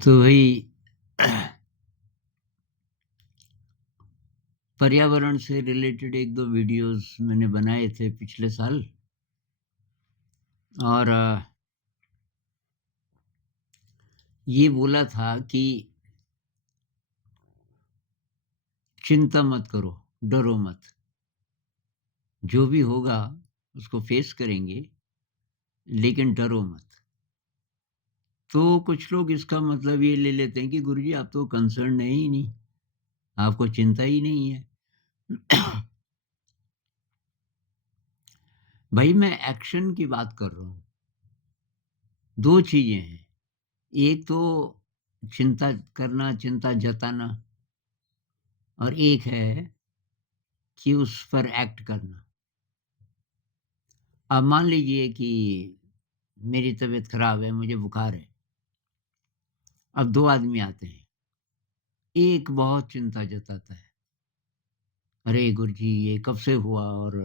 तो वही पर्यावरण से रिलेटेड 1-2 वीडियोज़ मैंने बनाए थे पिछले साल और ये बोला था कि चिंता मत करो, डरो मत। जो भी होगा उसको फेस करेंगे, लेकिन डरो मत। तो कुछ लोग इसका मतलब ये ले लेते हैं कि गुरुजी आप तो कंसर्न्ड हैं ही नहीं, आपको चिंता ही नहीं है। भाई मैं एक्शन की बात कर रहा हूँ। 2 चीज़ें हैं, एक तो चिंता करना, चिंता जताना और एक है कि उस पर एक्ट करना। अब मान लीजिए कि मेरी तबीयत खराब है, मुझे बुखार है। अब 2 आदमी आते हैं, एक बहुत चिंता जताता है, "अरे गुरुजी ये कब से हुआ और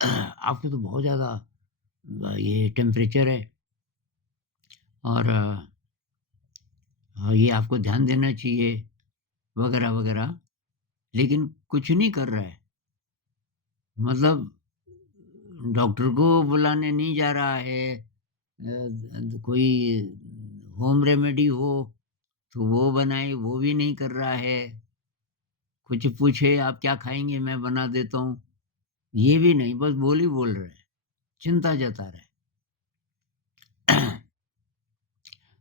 आपको तो बहुत ज़्यादा ये टेम्परेचर है और ये आपको ध्यान देना चाहिए" वगैरह-वगैरह, लेकिन कुछ नहीं कर रहा है। मतलब डॉक्टर को बुलाने नहीं जा रहा है, कोई होम रेमेडी हो तो वो बनाए, वो भी नहीं कर रहा है। कुछ पूछे आप क्या खाएँगे मैं बना देता हूँ, ये भी नहीं, बस बोल ही बोल रहा है, चिंता जता रहा है।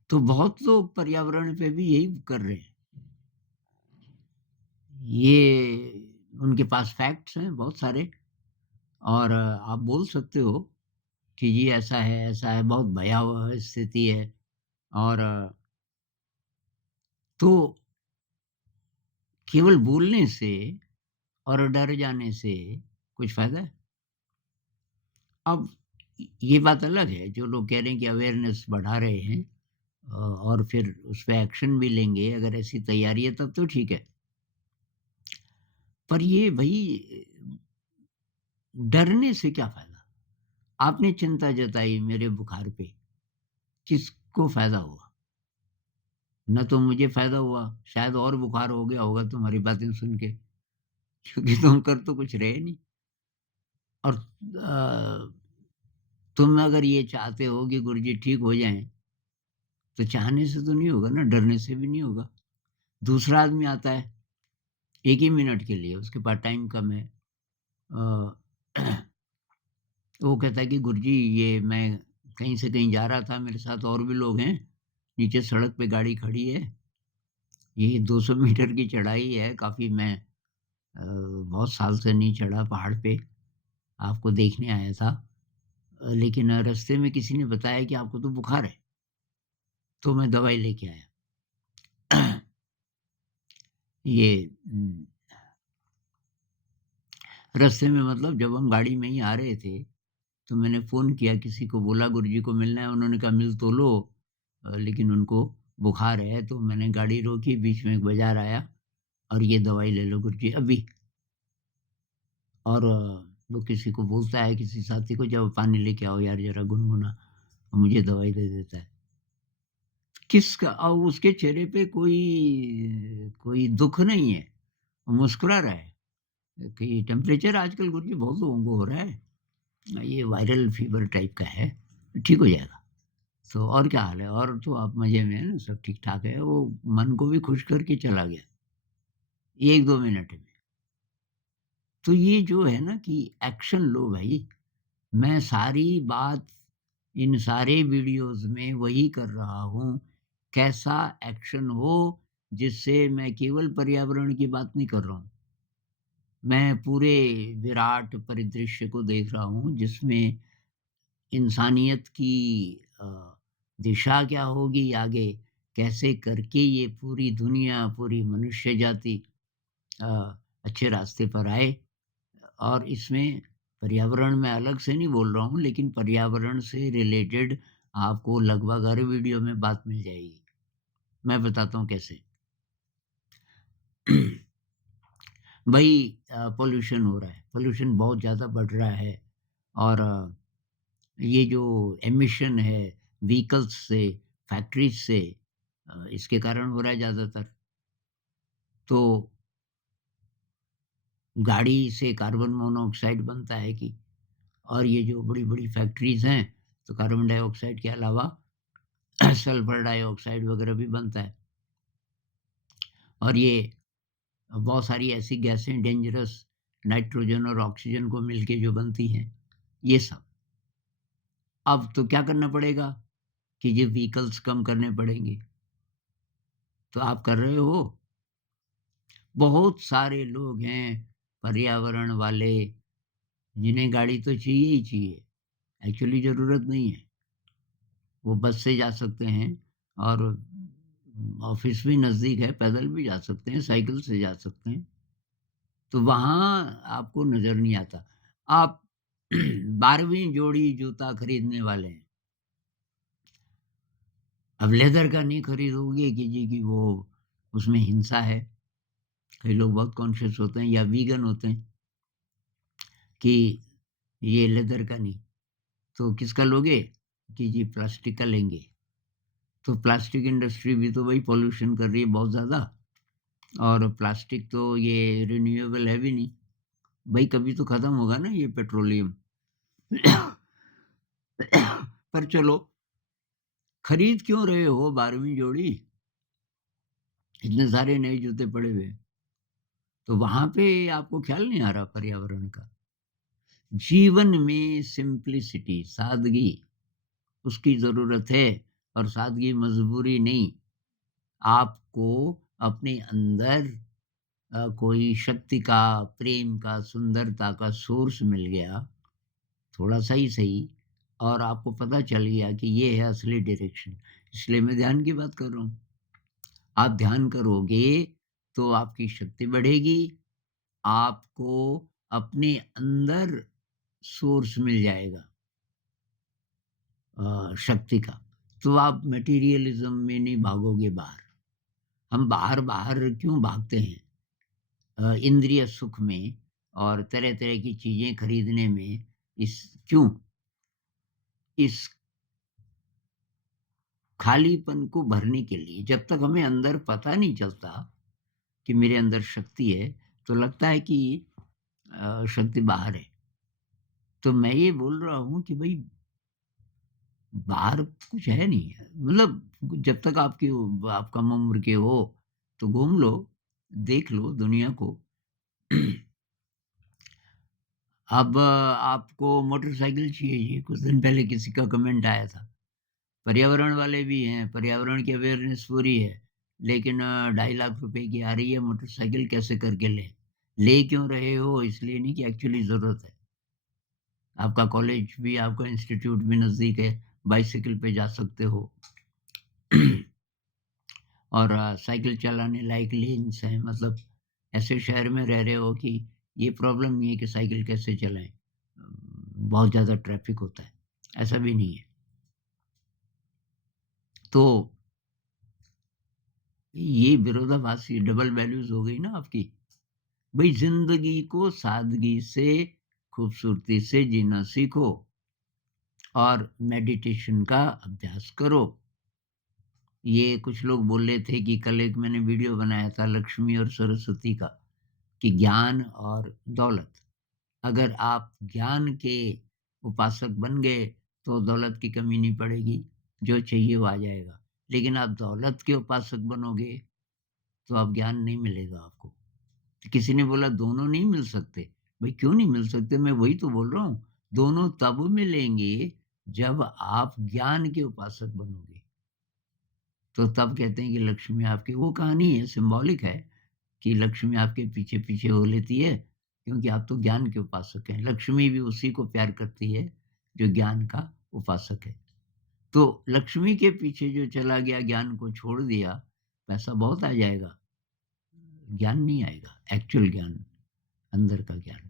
तो बहुत लोग पर्यावरण पे भी यही कर रहे हैं। ये उनके पास फैक्ट्स हैं बहुत सारे और आप बोल सकते हो कि जी ऐसा है, बहुत भयावह स्थिति है और तो केवल बोलने से और डर जाने से कुछ फ़ायदा है? अब ये बात अलग है, जो लोग कह रहे हैं कि अवेयरनेस बढ़ा रहे हैं और फिर उस पे एक्शन भी लेंगे, अगर ऐसी तैयारी है तब तो ठीक है। पर ये भई डरने से क्या फ़ायदा? आपने चिंता जताई मेरे बुखार पे, किसको फ़ायदा हुआ? ना तो मुझे फ़ायदा हुआ, शायद और बुखार हो गया होगा तुम्हारी बातें सुन के, क्योंकि तुम कर तो कुछ रहे नहीं और तुम अगर ये चाहते हो कि गुरुजी ठीक हो जाएँ, तो चाहने से तो नहीं होगा ना, डरने से भी नहीं होगा। दूसरा आदमी आता है 1 ही मिनट के लिए, उसके पास टाइम कम है। अ, वो कहता है कि गुरुजी ये मैं कहीं से कहीं जा रहा था, मेरे साथ और भी लोग हैं, नीचे सड़क पे गाड़ी खड़ी है, ये 200 मीटर की चढ़ाई है, काफ़ी मैं बहुत साल से नहीं चढ़ा पहाड़ पे, आपको देखने आया था। लेकिन रास्ते में किसी ने बताया कि आपको तो बुखार है, तो मैं दवाई लेके आया। ये रास्ते में मतलब जब हम गाड़ी में ही आ रहे थे, तो मैंने फ़ोन किया किसी को बोला गुरुजी को मिलना है, उन्होंने कहा मिल तो लो लेकिन उनको बुखार है, तो मैंने गाड़ी रोकी, बीच में एक बाज़ार आया और ये दवाई ले लो गुरुजी अभी और वो किसी को बोलता है किसी साथी को जाओ पानी लेके आओ यार ज़रा गुनगुना, मुझे दवाई दे देता है। किसका उसके चेहरे पे कोई कोई दुःख नहीं है, वो मुस्कुरा रहा है कि टेम्परेचर आजकल गुरुजी बहुत लोगों को हो रहा है, ये वायरल फ़ीवर टाइप का है, ठीक हो जाएगा। तो और क्या हाल है? और तो आप मज़े में हैं ना, सब ठीक-ठाक है। वो मन को भी खुश करके चला गया, 1-2 मिनट में। तो ये जो है ना कि एक्शन लो भई, मैं सारी बात इन सारे वीडियोज़ में वही कर रहा हूँ, कैसा एक्शन हो जिससे मैं केवल पर्यावरण की बात नहीं कर रहा हूँ। मैं पूरे विराट परिदृश्य को देख रहा हूँ जिसमें इंसानियत की अ, दिशा क्या होगी आगे, कैसे करके ये पूरी दुनिया, पूरी मनुष्य जाति अ, अच्छे रास्ते पर आए और इसमें पर्यावरण मैं अलग से नहीं बोल रहा हूँ, लेकिन पर्यावरण से रिलेटेड आपको लगभग हर वीडियो में बात मिल जाएगी। मैं बताता हूँ कैसे। भई पॉल्यूशन हो रहा है, पॉल्यूशन बहुत ज़्यादा बढ़ रहा है और ये जो एमिशन है व्हीकल्स से, फैक्ट्रीज़ से इसके कारण हो रहा है ज़्यादातर। तो गाड़ी से कार्बन मोनोऑक्साइड बनता है कि और ये जो बड़ी-बड़ी फैक्ट्रीज़ हैं, तो कार्बन डाइऑक्साइड के अलावा सल्फर डाइऑक्साइड वगैरह भी बनता है। और ये बहुत सारी ऐसी गैसें डेंजरस नाइट्रोजन और ऑक्सीजन को मिलके जो बनती हैं, ये सब। अब तो क्या करना पड़ेगा कि ये व्हीकल्स कम करने पड़ेंगे। तो आप कर रहे हो? बहुत सारे लोग हैं पर्यावरण वाले, जिन्हें गाड़ी तो चाहिए ही चाहिए, एक्चुअली ज़रूरत नहीं है। वो बस से जा सकते हैं और ऑफ़िस भी नज़दीक है, पैदल भी जा सकते हैं, साइकिल से जा सकते हैं। तो वहाँ आपको नज़र नहीं आता। आप 12वीं जोड़ी जूता खरीदने वाले हैं। अब लेदर का नहीं खरीदोगे कि जी कि वो उसमें हिंसा है। कई लोग बहुत कॉन्शियस होते हैं या वीगन होते हैं कि ये लेदर का नहीं, तो किसका लोगे? कि जी प्लास्टिक का लेंगे। तो प्लास्टिक इंडस्ट्री भी तो वही पॉल्यूशन कर रही है बहुत ज़्यादा और प्लास्टिक तो ये रिन्यूएबल है भी नहीं। भई कभी तो खत्म होगा ना ये पेट्रोलियम। पर चलो, खरीद क्यों रहे हो 12वीं जोड़ी? इतने सारे नए जूते पड़े हुए हैं। तो वहाँ पे आपको ख़्याल नहीं आ रहा पर्यावरण का। जीवन में सिम्प्लिसिटी, सादगी, उसकी ज़रूरत है और सादगी मजबूरी नहीं। आपको अपने अंदर कोई शक्ति का, प्रेम का, सुंदरता का सोर्स मिल गया, थोड़ा-सा ही सही और आपको पता चल गया कि ये है असली डायरेक्शन। इसलिए मैं ध्यान की बात कर रहा हूँ। आप ध्यान करोगे तो आपकी शक्ति बढ़ेगी, आपको अपने अंदर सोर्स मिल जाएगा शक्ति का। तो आप मटेरियलिज़्म में नहीं भागोगे बाहर। हम बाहर-बाहर क्यों भागते हैं? इंद्रिय सुख में और तरह-तरह की चीज़ें खरीदने में इस क्यों? इस खालीपन को भरने के लिए। जब तक हमें अंदर पता नहीं चलता कि मेरे अंदर शक्ति है, तो लगता है कि शक्ति बाहर है। तो मैं ये बोल रहा हूँ कि भई बाहर कुछ है नहीं है। मतलब जब तक आप कम उम्र के हो, तो घूम लो, देख लो दुनिया को। अब आपको मोटरसाइकिल चाहिए जी, कुछ दिन पहले किसी का कमेंट आया था। पर्यावरण वाले भी हैं, पर्यावरण की अवेयरनेस पूरी है, लेकिन 2.5 लाख रुपए की आ रही है मोटरसाइकिल कैसे करके लें? ले क्यों रहे हो? इसलिए नहीं कि एक्चुअली ज़रूरत है। आपका कॉलेज भी, आपका इंस्टीट्यूट भी नज़दीक है, बाइसिकल पे जा सकते हो। और साइकिल चलाने लायक लेन्स हैं, मतलब ऐसे शहर में रह रहे हो कि ये प्रॉब्लम नहीं है कि साइकिल कैसे चलाएँ। बहुत ज़्यादा ट्रैफ़िक होता है, ऐसा भी नहीं है। तो ये विरोधाभासी डबल वैल्यूज़ हो गई ना आपकी। भई ज़िंदगी को सादगी से, खूबसूरती से जीना सीखो और मेडिटेशन का अभ्यास करो। ये कुछ लोग बोल रहे थे कि कल एक मैंने वीडियो बनाया था लक्ष्मी और सरस्वती का, कि ज्ञान और दौलत। अगर आप ज्ञान के उपासक बन गए, तो दौलत की कमी नहीं पड़ेगी, जो चाहिए वो आ जाएगा। लेकिन आप दौलत के उपासक बनोगे, तो आप ज्ञान नहीं मिलेगा आपको। तो किसी ने बोला दोनों नहीं मिल सकते। भाई क्यों नहीं मिल सकते? मैं वही तो बोल रहा हूँ। दोनों तब मिलेंगे जब आप ज्ञान के उपासक बनोगे। तो तब कहते हैं कि लक्ष्मी आपकी वो कहानी है, सिंबॉलिक है कि लक्ष्मी आपके पीछे-पीछे हो लेती है, क्योंकि आप तो ज्ञान के उपासक हैं। लक्ष्मी भी उसी को प्यार करती है, जो ज्ञान का उपासक है। तो लक्ष्मी के पीछे जो चला गया, ज्ञान को छोड़ दिया, पैसा बहुत आ जाएगा, ज्ञान नहीं आएगा, एक्चुअल ज्ञान, अंदर का ज्ञान।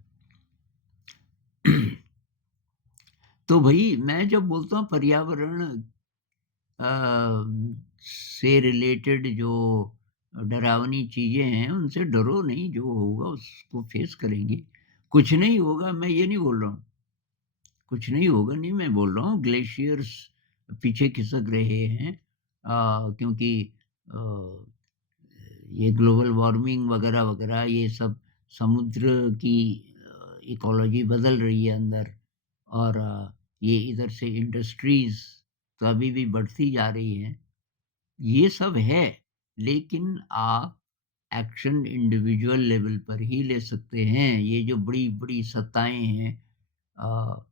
तो भई मैं जब बोलता हूँ पर्यावरण अ, से रिलेटेड जो डरावनी चीज़ें हैं, उनसे डरो नहीं, जो होगा उसको फेस करेंगे। कुछ नहीं होगा, मैं ये नहीं बोल रहा हूँ, कुछ नहीं होगा मैं बोल रहा हूँ ग्लेशियर्स पीछे खिसक रहे हैं क्योंकि ये ग्लोबल वार्मिंग वगैरह-वगैरह ये सब समुद्र की इकोलॉजी बदल रही है अंदर और ये इधर से इंडस्ट्रीज़ तो अभी भी बढ़ती जा रही हैं। ये सब है, लेकिन आप एक्शन इंडिविजुअल लेवल पर ही ले सकते हैं। ये जो बड़ी-बड़ी सत्ताएँ हैं अ,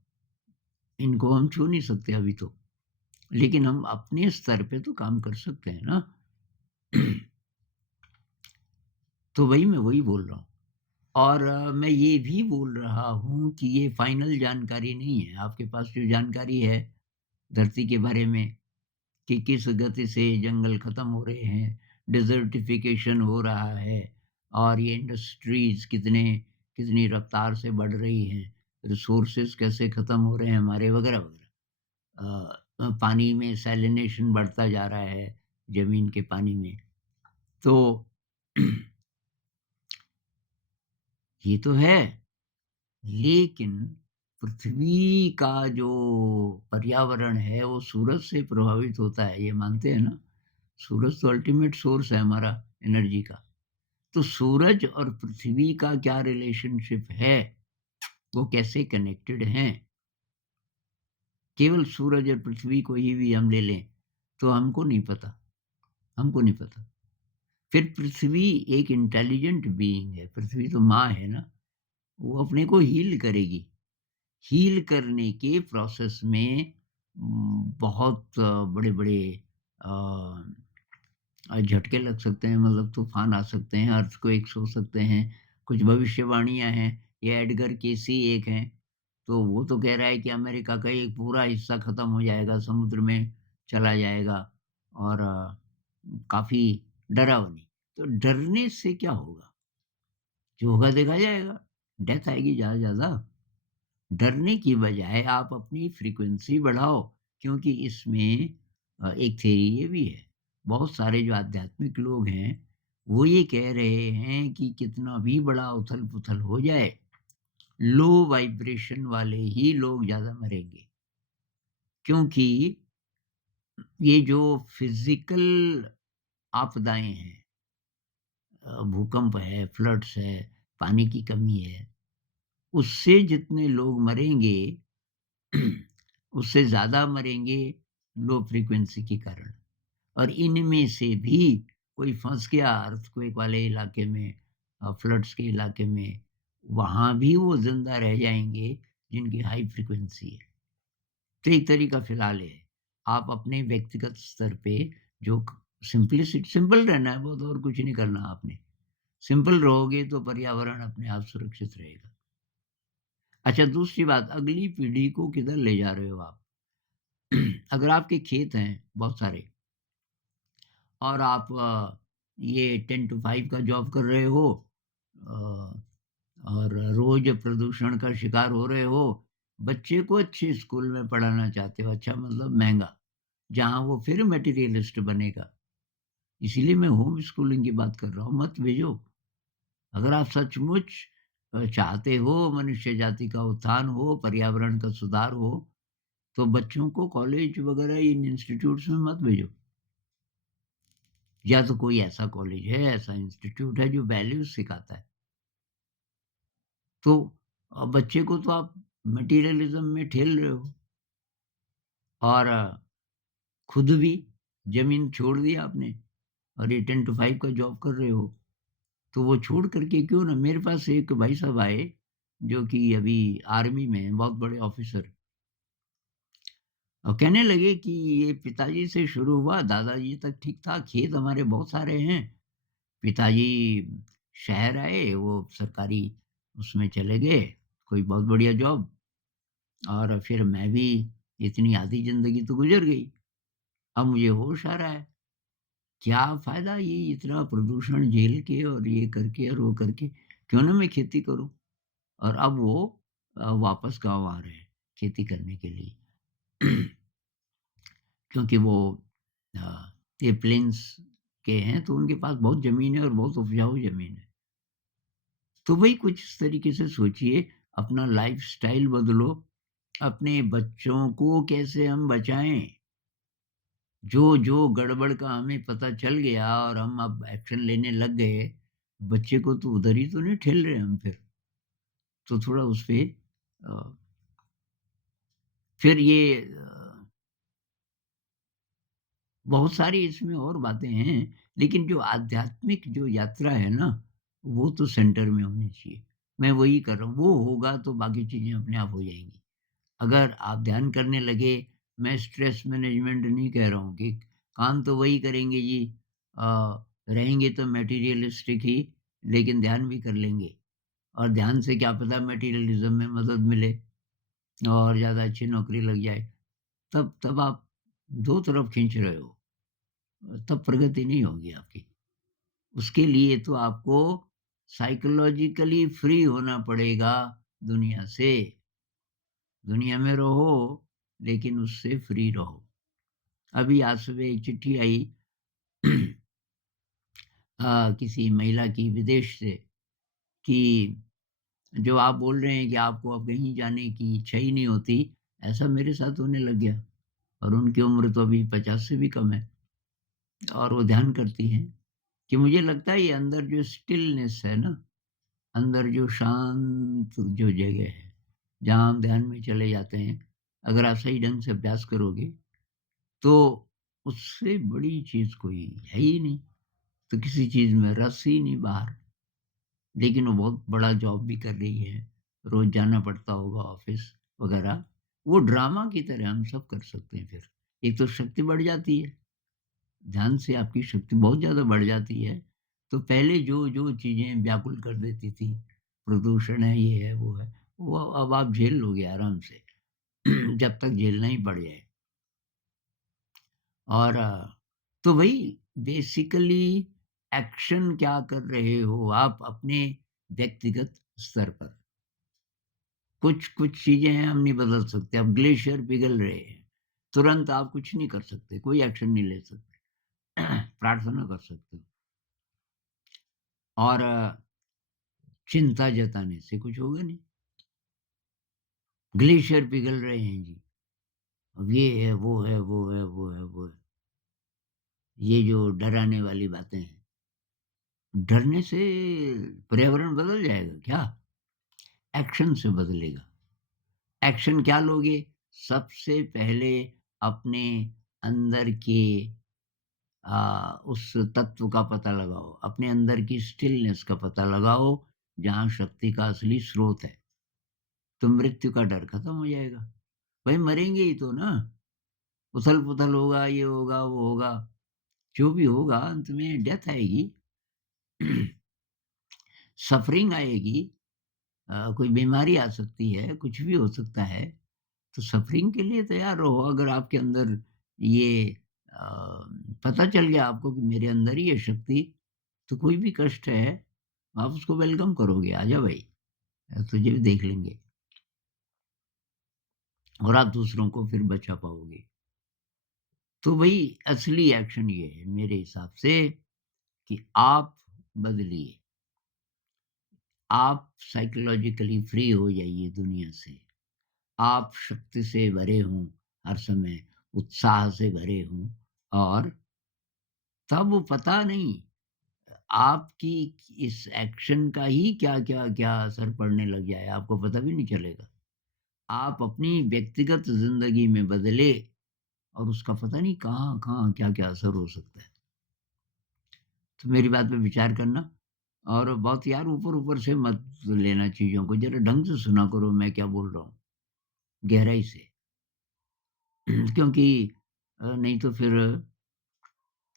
इनको हम छू नहीं सकते अभी तो। लेकिन हम अपने स्तर पे तो काम कर सकते हैं ना। तो वही मैं वही बोल रहा हूँ। और मैं ये भी बोल रहा हूँ कि ये फाइनल जानकारी नहीं है। आपके पास जो जानकारी है धरती के बारे में कि किस गति से जंगल खत्म हो रहे हैं, डिज़र्टिफ़िकेशन हो रहा है और ये इंडस्ट्रीज़ कितनी रफ़्तार से बढ़ रही हैं, रिसोर्सेज़ कैसे खत्म हो रहे हैं हमारे वगैरह-वगैरह। पानी में सैलिनेशन बढ़ता जा रहा है, ज़मीन के पानी में। तो ये तो है, लेकिन पृथ्वी का जो पर्यावरण है, वो सूरज से प्रभावित होता है, ये मानते हैं ना? सूरज तो अल्टीमेट सोर्स है हमारा एनर्जी का। तो सूरज और पृथ्वी का क्या रिलेशनशिप है? वो कैसे कनेक्टेड हैं? केवल सूरज और पृथ्वी को ही भी हम ले लें, तो हमको नहीं पता। फिर पृथ्वी एक इंटेलिजेंट बीइंग है, पृथ्वी तो माँ है ना, वो अपने को हील करेगी। हील करने के प्रोसेस में बहुत बड़े-बड़े अ झटके लग सकते हैं मतलब तूफ़ान आ सकते हैं, अर्थक्वेक्स हो सकते हैं, कुछ भविष्यवाणियाँ हैं, ये एडगर केसी एक हैं, तो वो तो कह रहा है कि अमेरिका का एक पूरा हिस्सा ख़त्म हो जाएगा, समुद्र में चला जाएगा और काफ़ी डरावनी। तो डरने से क्या होगा? जो होगा देखा जाएगा, डेथ आएगी ज़्यादा से ज़्यादा। डरने की बजाय आप अपनी फ्रीक्वेंसी बढ़ाओ क्योंकि इसमें एक थ्योरी ये भी है। बहुत सारे जो आध्यात्मिक लोग हैं, वो ये कह रहे हैं कि कितना भी बड़ा उथल-पुथल हो जाए, लो वाइब्रेशन वाले ही लोग ज़्यादा मरेंगे। क्योंकि ये जो फिज़िकल आपदाएँ हैं भूकंप है, फ्लड्स है, पानी की कमी है, उससे जितने लोग मरेंगे उससे ज़्यादा मरेंगे लो फ्रीक्वेंसी के कारण और इनमें से भी कोई फँस गया अर्थक्वेक वाले इलाके में फ्लड्स के इलाके में, वहाँ भी वो ज़िंदा रह जाएँगे जिनकी हाई फ्रीक्वेंसी है। तो एक तरीका फ़िलहाल ये है, आप अपने व्यक्तिगत स्तर पे जो क सिंपल रहना है बहुत और कुछ नहीं करना आपने। सिंपल रहोगे तो पर्यावरण अपने आप सुरक्षित रहेगा। अच्छा दूसरी बात अगली पीढ़ी को किधर ले जा रहे हो आप? अगर आपके खेत हैं बहुत सारे और आप ये 10 टू 5 का जॉब कर रहे हो अ, और रोज़ प्रदूषण का शिकार हो रहे हो, बच्चे को अच्छे स्कूल में पढ़ाना चाहते हो, अच्छा मतलब महँगा, जहाँ वो फिर मटेरियलिस्ट बनेगा। इसीलिए मैं होम स्कूलिंग की बात कर रहा हूँ, मत भेजो। अगर आप सचमुच चाहते हो मनुष्य जाति का उत्थान हो, पर्यावरण का सुधार हो, तो बच्चों को कॉलेज वगैरह इन इंस्टीट्यूट्स में मत भेजो। या तो कोई ऐसा कॉलेज है, ऐसा इंस्टीट्यूट है जो वैल्यूज़ सिखाता है। तो बच्चे को तो आप मटीरियलिज़्म में ठेल रहे हो और खुद भी ज़मीन छोड़ दी आपने और ये 10 टू 5 का जॉब कर रहे हो। तो वो छोड़ कर के क्यों ना मेरे पास एक भाई साहब आए, जो कि अभी आर्मी में हैं, बहुत बड़े ऑफ़िसर और कहने लगे कि ये पिताजी से शुरू हुआ, दादाजी तक ठीक था, खेत हमारे बहुत सारे हैं। पिताजी शहर आए, वो सरकारी उसमें चले गए, कोई बहुत बढ़िया जॉब और फिर मैं भी इतनी आधी ज़िंदगी तो गुज़र गई। अब मुझे होश आ रहा है, क्या फ़ायदा ये इतना प्रदूषण झेल के और ये करके और वो करके, क्यों ना मैं खेती करूँ? और अब वो वापस गाँव आ रहे हैं, खेती करने के लिए। क्योंकि वो ये प्लेन्स के हैं, तो उनके पास बहुत ज़मीन है और बहुत उपजाऊ ज़मीन है। तो वही कुछ इस तरीके से सोचिए, अपना लाइफ़स्टाइल बदलो, अपने बच्चों को कैसे हम बचाएँ? जो गड़बड़ का हमें पता चल गया और हम अब एक्शन लेने लग गए, बच्चे को तो उधर ही तो नहीं ठेल रहे हम फिर। तो थोड़ा उस पे अ, फिर ये बहुत सारी इसमें और बातें हैं, लेकिन जो आध्यात्मिक जो यात्रा है ना, वो तो सेंटर में होनी चाहिए। मैं वही कर रहा हूँ, वो होगा तो बाकी चीज़ें अपने आप हो जाएँगी। अगर आप ध्यान करने लगे, मैं स्ट्रेस मैनेजमेंट नहीं कह रहा हूँ कि काम तो वही करेंगे जी, रहेंगे तो मटेरियलिस्टिक ही, लेकिन ध्यान भी कर लेंगे और ध्यान से क्या पता मटेरियलिज़्म में मदद मिले और ज़्यादा अच्छी नौकरी लग जाए। तब आप 2 तरफ खींच रहे हो, तब प्रगति नहीं होगी आपकी। उसके लिए तो आपको साइकोलॉजिकली फ्री होना पड़ेगा दुनिया से। दुनिया में रहो, लेकिन उससे फ्री रहो। अभी आज सुबह एक चिट्ठी आई किसी महिला की विदेश से कि जो आप बोल रहे हैं कि आपको अब कहीं जाने की इच्छा ही नहीं होती, ऐसा मेरे साथ होने लग गया और उनकी उम्र तो अभी 50 से भी कम है और वो ध्यान करती हैं कि मुझे लगता है ये अंदर जो स्टिलनेस है ना, अंदर जो शांत जो जगह है, जहाँ हम ध्यान में चले जाते हैं, अगर आप सही ढंग से अभ्यास करोगे, तो उससे बड़ी चीज़ कोई है ही नहीं। तो किसी चीज़ में रस ही नहीं बाहर। लेकिन वो बहुत बड़ा जॉब भी कर रही है, रोज़ जाना पड़ता होगा ऑफ़िस वग़ैरह। वो ड्रामा की तरह हम सब कर सकते हैं फिर। एक तो शक्ति बढ़ जाती है, ध्यान से आपकी शक्ति बहुत ज़्यादा बढ़ जाती है। तो पहले जो चीज़ें व्याकुल कर देती थी, प्रदूषण है, ये है, वो है, वो अब आप झेल लोगे आराम से जब तक झेलना ही पड़ जाए। और तो वही बेसिकली एक्शन क्या कर रहे हो आप अपने व्यक्तिगत स्तर पर। कुछ चीज़ें हैं हम नहीं बदल सकते, अब ग्लेशियर पिघल रहे हैं, तुरंत आप कुछ नहीं कर सकते, कोई एक्शन नहीं ले सकते। प्रार्थना कर सकते हो और चिंता जताने से कुछ होगा नहीं। ग्लेशियर पिघल रहे हैं जी, अब ये है, वो है, वो है, वो है, वो है। ये जो डराने वाली बातें हैं, डरने से पर्यावरण बदल जाएगा क्या? एक्शन से बदलेगा। एक्शन क्या लोगे? सबसे पहले अपने अंदर के उस तत्व का पता लगाओ, अपने अंदर की स्टिलनेस का पता लगाओ, जहाँ शक्ति का असली स्रोत है। तो मृत्यु का डर खत्म हो जाएगा। भाई मरेंगे ही तो ना, उथल-पुथल होगा, ये होगा, वो होगा, जो भी होगा अंत में डेथ आएगी, सफरिंग आएगी, कोई बीमारी आ सकती है, कुछ भी हो सकता है। तो सफरिंग के लिए तैयार रहो। अगर आपके अंदर ये अ, पता चल गया आपको कि मेरे अंदर ही है शक्ति, तो कोई भी कष्ट है, आप उसको वेलकम करोगे, आजा भाई, तुझे भी देख लेंगे और आप दूसरों को फिर बचा पाओगे। तो वही असली एक्शन ये है मेरे हिसाब से कि आप बदलिए, आप साइकोलॉजिकली फ्री हो जाइए दुनिया से। आप शक्ति से भरे हों हर समय, उत्साह से भरे हों और तब पता नहीं आपकी इस एक्शन का ही क्या असर पड़ने लग जाए, आपको पता भी नहीं चलेगा। आप अपनी व्यक्तिगत ज़िंदगी में बदले और उसका पता नहीं कहाँ-कहाँ, क्या-क्या असर हो सकता है। तो मेरी बात पे विचार करना और बहुत यार ऊपर-ऊपर से मत लेना चीज़ों को, ज़रा ढंग से सुना करो मैं क्या बोल रहा हूँ, गहराई से। क्योंकि नहीं तो फिर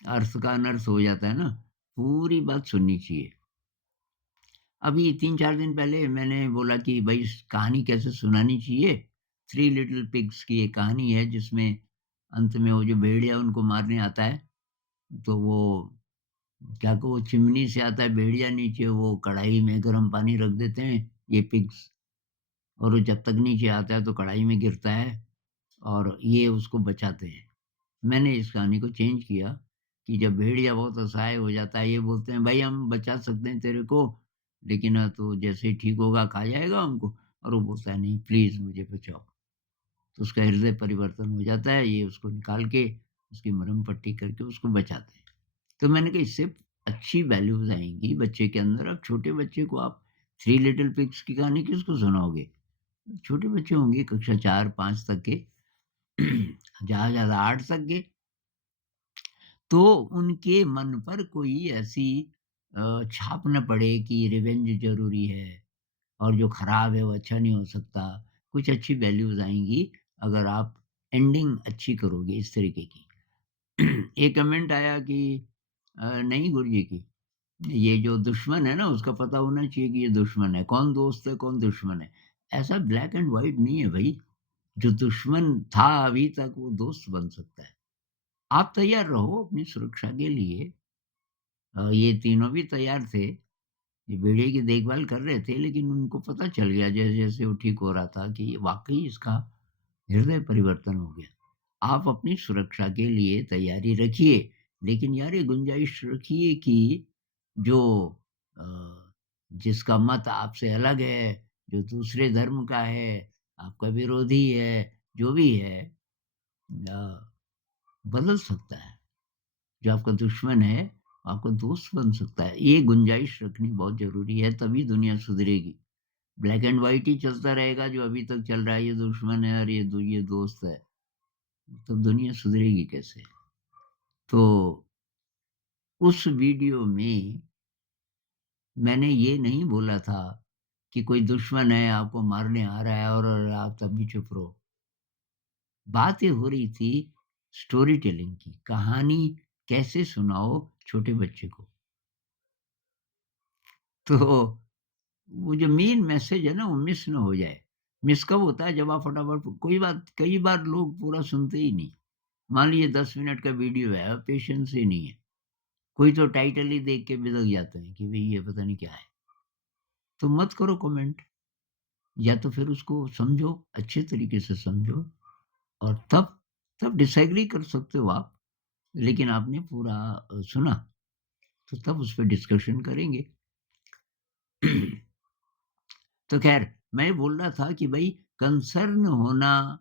अर्थ का अनर्थ हो जाता है ना, पूरी बात सुननी चाहिए। अभी 3-4 दिन पहले मैंने बोला कि भई कहानी कैसे सुनानी चाहिए, थ्री लिटिल पिग्स की एक कहानी है जिसमें अंत में वो जो भेड़िया उनको मारने आता है, तो वो क्या को वो चिमनी से आता है भेड़िया नीचे वो कढ़ाई में गरम पानी रख देते हैं ये पिग्स और वो जब तक नीचे आता है तो कढ़ाई में गिरता है और ये उसको बचाते हैं। मैंने इस कहानी को चेंज किया कि जब भेड़िया बहुत असहाय हो जाता है, ये बोलते हैं, "भाई हम बचा सकते हैं तेरे को, लेकिन तू जैसे ही ठीक होगा खा जाएगा हमको।" और वो बोलता है, "नहीं, प्लीज़ मुझे बचाओ।" तो उसका हृदय परिवर्तन हो जाता है, ये उसको निकाल के उसकी मरहम पट्टी करके उसको बचाते हैं। तो मैंने कहा इससे अच्छी वैल्यूज़ आएँगी बच्चे के अंदर। अब छोटे बच्चे को आप थ्री लिटिल पिग्स की कहानी किसको सुनाओगे? छोटे बच्चे होंगे कक्षा 4-5 तक के, ज़्यादा से ज़्यादा 8 तक के, तो उनके मन पर कोई ऐसी छाप ना पड़े कि रिवेंज ज़रूरी है और जो खराब है वो अच्छा नहीं हो सकता। कुछ अच्छी वैल्यूज़ आएँगी अगर आप एंडिंग अच्छी करोगे इस तरीके की। एक कमेंट आया कि नहीं गुरुजी की, ये जो दुश्मन है ना उसका पता होना चाहिए कि ये दुश्मन है, कौन दोस्त है, कौन दुश्मन है। ऐसा ब्लैक एंड व्हाइट नहीं है भई, जो दुश्मन था अभी तक वो दोस्त बन सकता है। आप तैयार रहो अपनी सुरक्षा के लिए। ये तीनों भी तैयार थे, ये भेड़िए की देखभाल कर रहे थे लेकिन उनको पता चल गया जैसे-जैसे वो ठीक हो रहा था कि वाक़ई इसका हृदय परिवर्तन हो गया। आप अपनी सुरक्षा के लिए तैयारी रखिए, लेकिन यार ये गुंजाइश रखिए कि जो अ, जिसका मत आपसे अलग है, जो दूसरे धर्म का है, आपका विरोधी है, जो भी है बदल सकता है। जो आपका दुश्मन है, आपका दोस्त बन सकता है। ये गुंजाइश रखनी बहुत ज़रूरी है, तभी दुनिया सुधरेगी। ब्लैक एंड व्हाइट ही चलता रहेगा जो अभी तक चल रहा है, ये दुश्मन है और ये दोस्त है, तो दुनिया सुधरेगी कैसे? तो उस वीडियो में मैंने ये नहीं बोला था कि कोई दुश्मन है, आपको मारने आ रहा है और आप तब भी चुप रहो। बात ये हो रही थी स्टोरी टेलिंग की, कहानी कैसे सुनाओ छोटे बच्चे को। तो वो जो मेन मैसेज है ना वो मिस ना हो जाए। मिस कब होता है जब आप फटाफट कोई बात कई बार लोग पूरा सुनते ही नहीं। मान लीजिए 10 मिनट का वीडियो है, अब पेशेंस ही नहीं है। कोई तो टाइटल ही देख के बिदक जाते हैं कि भई ये पता नहीं क्या है। तो मत करो कमेंट, या तो फिर उसको समझो, अच्छे तरीके से समझो और तब डिसएग्री कर सकते हो आप, लेकिन आपने पूरा सुना, तो तब उस पे डिस्कशन करेंगे। तो ख़ैर मैं ये बोल रहा था कि भई कंसर्न होना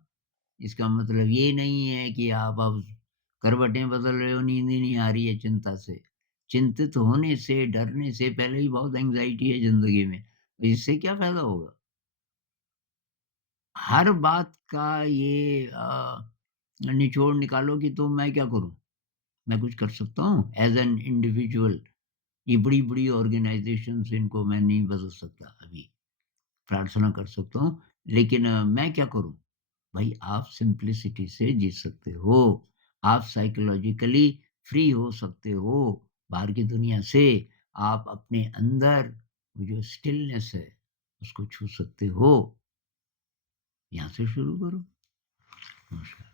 इसका मतलब ये नहीं है कि आप अब करवटें बदल रहे हो, नींद ही नहीं आ रही है चिंता से। चिंतित होने से, डरने से पहले ही बहुत एंग्ज़ायटी है ज़िंदगी में। तो इससे क्या फ़ायदा होगा? हर बात का ये निचोड़ निकालोगी तो मैं क्या करूँ? मैं कुछ कर सकता हूँ एज़ एन इंडिविजुअल? ये बड़ी-बड़ी ऑर्गनाइज़ेशंस इनको मैं नहीं बदल सकता अभी। प्रार्थना कर सकता हूँ, लेकिन मैं क्या करूँ? भाई आप सिंप्लिसिटी से जी सकते हो। आप साइकोलॉजिकली फ्री हो सकते हो बाहर की दुनिया से। आप अपने अंदर वो जो स्टिलनेस है, उसको छू सकते हो। यहाँ से शुरू करो। नमस्कार।